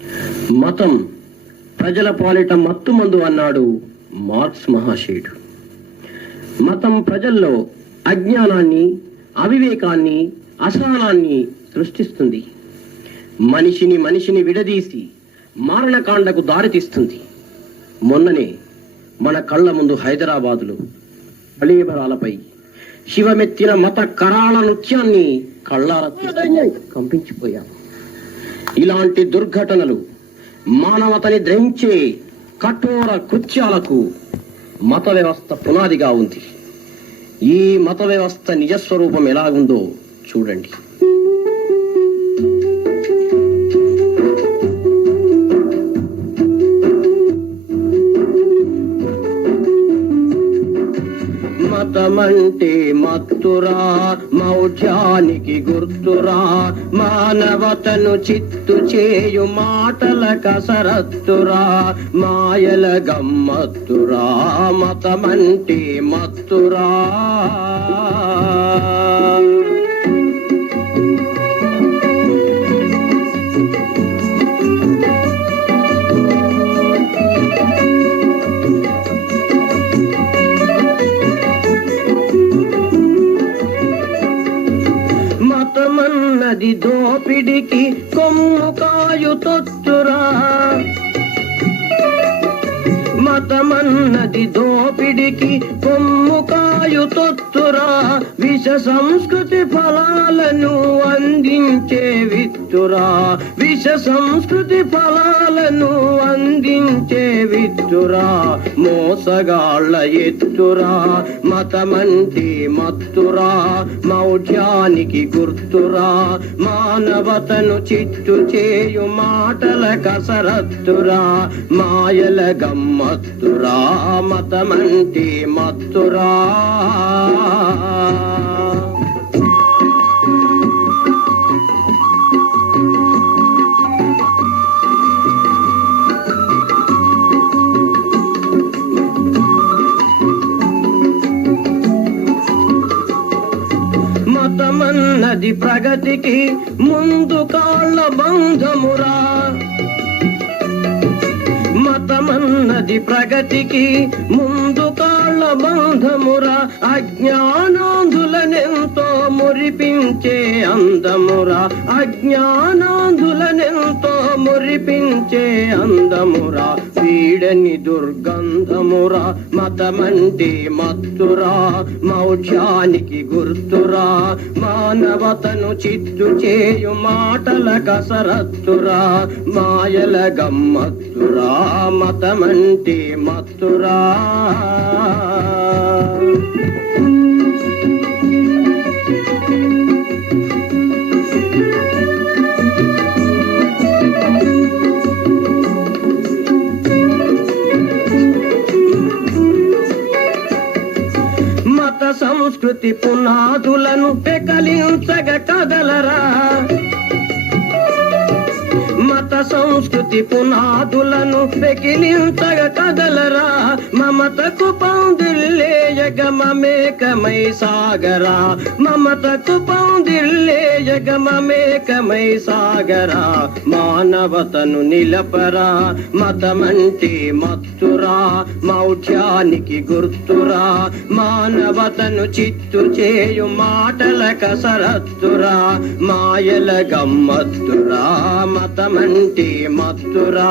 మతం ప్రజల పాలిట మత్తుమందు అన్నాడు మార్క్స్ మహాశయుడు. మతం ప్రజల్లో అజ్ఞానాన్ని, అవివేకాన్ని, అసహనాన్ని సృష్టిస్తుంది. మనిషిని విడదీసి మారణకాండకు దారితీస్తుంది. మొన్ననే మన కళ్ళ ముందు హైదరాబాదులో కళేబరాలపై శివమెత్తిన మత కరాళ నృత్యాన్ని కళ్ళారా కంపించిపోయాం. ఇలాంటి దుర్ఘటనలు మానవతని ద్రవించే కఠోర కృత్యాలకు మత వ్యవస్థ పునాదిగా ఉంది. ఈ మత వ్యవస్థ నిజస్వరూపం ఎలాగుందో చూడండి. మతమంటే మత్తురా, మౌఢ్యానికి గుర్తురా, మానవతను చిత్తు చేయు మాటల కసరత్తురా, మాయల గమ్మత్తురా, మతమంటే మత్తురా. మతమన్నది దోపిడికి కొమ్ము కాయు తొత్తురా, మతమన్నది దోపిడికి కొమ్ము కాయు తొత్తురా, విష సంస్కృతి ఫలాలను అందించే విత్తురా, విష సంస్కృతి ఫలాలను అందించే విత్తురా, మోసగాళ్ళ ఎత్తురా, మతమంటే మత్తురా, మౌఢ్యానికి గుర్తురా, మానవతను చిత్తు చేయు మాటల కసరత్తురా, మాయల గమ్మత్తురా, మతమంటే మత్తురా. మతమన్నది ప్రగతికి ముందు కాళ్ళ బంధమురా, మతమన్నది ప్రగతికి ముందు కాళ్ళ బంధమురా, అజ్ఞానాంధులనెంతో మురిపించే అందమురా, అజ్ఞానాంధులనెంతో మురిపించే అందమురా, వీడని దుర్గంధమురా, మతమంటే మత్తురా, మౌఢ్యానికి గుర్తురా, మానవతను చిత్తు చేయు మాటల కసరత్తురా, మాయల గమ్మత్తురా, మతమంటే మత్తురా. మత సంస్కృతి పునాదులను పెకలించగ కదలరా, మత సంస్కృతి పునాదులను పెకిలించగ కదలరా, మమతకు పందిల్లేయగ మమేకమై సాగరా, మమతకు పందిల్లేయగ మమేకమై సాగరా, మానవతను నిలపరా, మతమంటే మత్తురా, మౌఢ్యానికి గుర్తురా, మానవతను చిత్తు చేయు మాటల కసరత్తురా, మాయల గమ్మత్తురా, మతమంటే మత్తురా.